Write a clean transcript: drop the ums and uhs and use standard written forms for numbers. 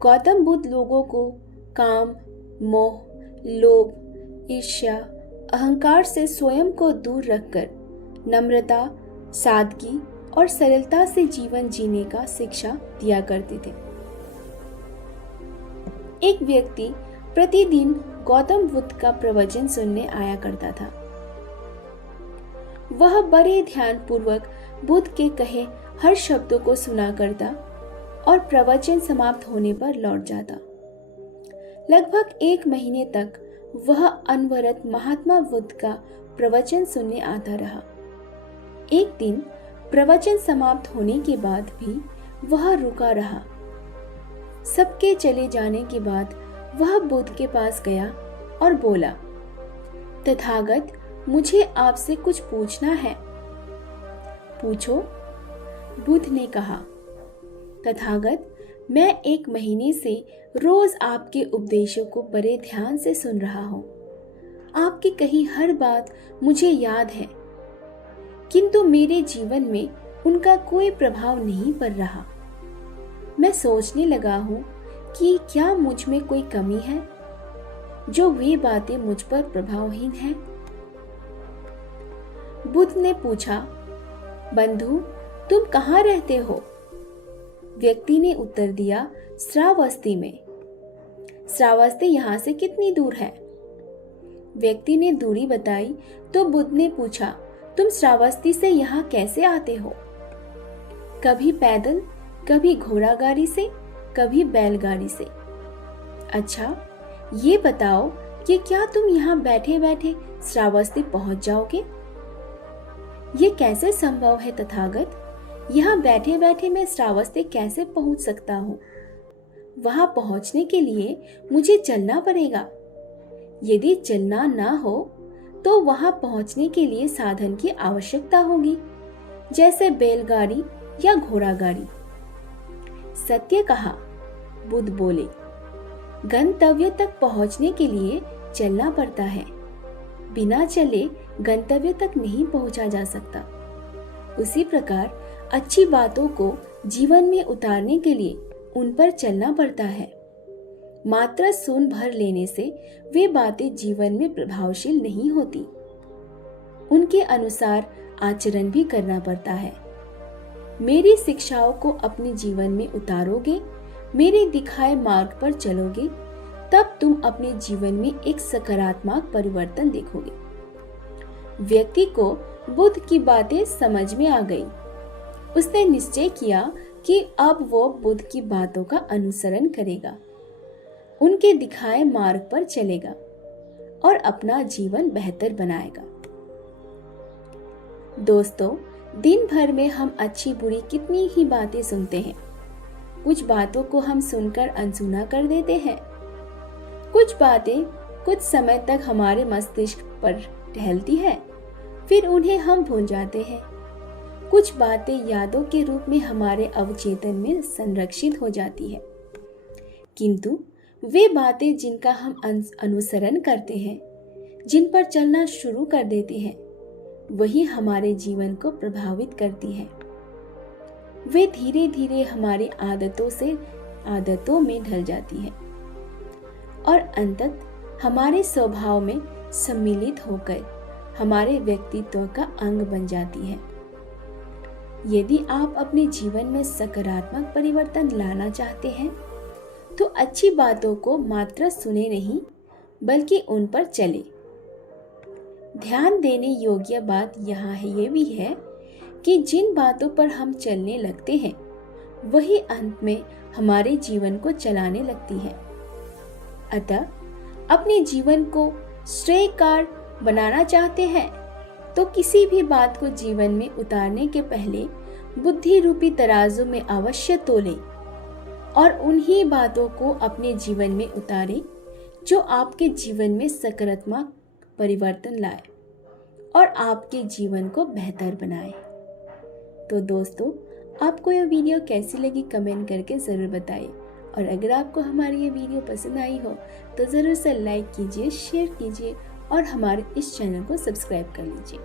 गौतम बुद्ध लोगों को काम, मोह, लोभ, ईर्ष्या, अहंकार से स्वयं को दूर रखकर नम्रता, सादगी और सरलता से जीवन जीने का शिक्षा दिया करते थे। एक व्यक्ति प्रतिदिन गौतम बुद्ध का प्रवचन सुनने आया करता था। वह बड़े ध्यान पूर्वक बुद्ध के कहे हर शब्दों को सुना करता और प्रवचन समाप्त होने पर लौट जाता। लगभग 1 महीने तक वह अनवरत महात्मा बुद्ध का प्रवचन सुनने आता रहा। एक दिन प्रवचन समाप्त होने के बाद भी वह रुका रहा। सबके चले जाने के बाद वह बुद्ध के पास गया और बोला, तथागत, मुझे आपसे कुछ पूछना है। पूछो, बुद्ध ने कहा। तथागत, मैं 1 महीने से रोज आपके उपदेशों को बड़े ध्यान से सुन रहा हूँ। आपकी कही हर बात मुझे याद है, किंतु मेरे जीवन में उनका कोई प्रभाव नहीं पड़ रहा। मैं सोचने लगा हूँ कि क्या मुझ में कोई कमी है जो वे बातें मुझ पर प्रभावहीन हैं। बुद्ध ने पूछा, बंधु, तुम कहाँ रहते हो? व्यक्ति ने उत्तर दिया, श्रावस्ती में। श्रावस्ती यहाँ से कितनी दूर है? व्यक्ति ने दूरी बताई तो बुद्ध ने पूछा, तुम श्रावस्ती से यहाँ कैसे आते हो? कभी पैदल, कभी घोड़ा गाड़ी से, कभी बैलगाड़ी से। अच्छा, ये बताओ कि क्या तुम यहाँ बैठे बैठे श्रावस्ती पहुंच जाओगे? ये कैसे संभव है तथागत? यहाँ बैठे बैठे मैं श्रावस्ती कैसे पहुंच सकता हूँ? वहां पहुंचने के लिए मुझे चलना पड़ेगा। यदि चलना ना हो तो वहां पहुंचने के लिए साधन की आवश्यकता होगी, जैसे बैलगाड़ी या घोड़ा गाड़ी। सत्य कहा, बुद्ध बोले। गंतव्य तक पहुंचने के लिए चलना पड़ता है। बिना चले गंतव्य तक नहीं पहुंचा जा सकता। उसी प्रकार अच्छी बातों को जीवन में उतारने के लिए उन पर चलना पड़ता है। मात्र सुन भर लेने से वे बातें जीवन में प्रभावशील नहीं होती। उनके अनुसार आचरण भी करना पड़ता है। मेरी शिक्षाओं को अपने जीवन में उतारोगे, मेरे दिखाए मार्ग पर चलोगे, तब तुम अपने जीवन में एक सकारात्मक परिवर्तन देखोगे। व्यक्ति को बुद्ध की बातें समझ में आ गई। उसने निश्चय किया कि अब वो बुद्ध की बातों का अनुसरण करेगा, उनके दिखाए मार्ग पर चलेगा और अपना जीवन बेहतर बनाएगा। दोस्तों, दिन भर में हम अच्छी बुरी कितनी ही बातें सुनते हैं। कुछ बातों को हम सुनकर अनसुना कर देते हैं। कुछ बातें कुछ समय तक हमारे मस्तिष्क पर टहलती है, फिर उन्हें हम भूल जाते हैं। कुछ बातें यादों के रूप में हमारे अवचेतन में संरक्षित हो जाती है, किंतु वे बातें जिनका हम अनुसरण करते हैं, जिन पर चलना शुरू कर देते हैं, वही हमारे जीवन को प्रभावित करती है। वे धीरे धीरे हमारी आदतों में ढल जाती है और अंततः हमारे स्वभाव में सम्मिलित होकर हमारे व्यक्तित्व का अंग बन जाती है। यदि आप अपने जीवन में सकारात्मक परिवर्तन लाना चाहते हैं, तो अच्छी बातों को मात्र सुने नहीं, बल्कि उन पर चले। ध्यान देने योग्य बात यहाँ ये भी है कि जिन बातों पर हम चलने लगते हैं, वही अंत में हमारे जीवन को चलाने लगती है। अतः अपने जीवन को श्रेयकर बनाना चाहते हैं, तो किसी भी बात को जीवन में उतारने के पहले बुद्धि रूपी तराजू में अवश्य तोलें और उन्हीं बातों को अपने जीवन में उतारें जो आपके जीवन में सकारात्मक परिवर्तन लाए और आपके जीवन को बेहतर बनाए। तो दोस्तों, आपको यह वीडियो कैसी लगी कमेंट करके ज़रूर बताइए, और अगर आपको हमारी ये वीडियो पसंद आई हो तो ज़रूर से लाइक कीजिए, शेयर कीजिए और हमारे इस चैनल को सब्सक्राइब कर लीजिए।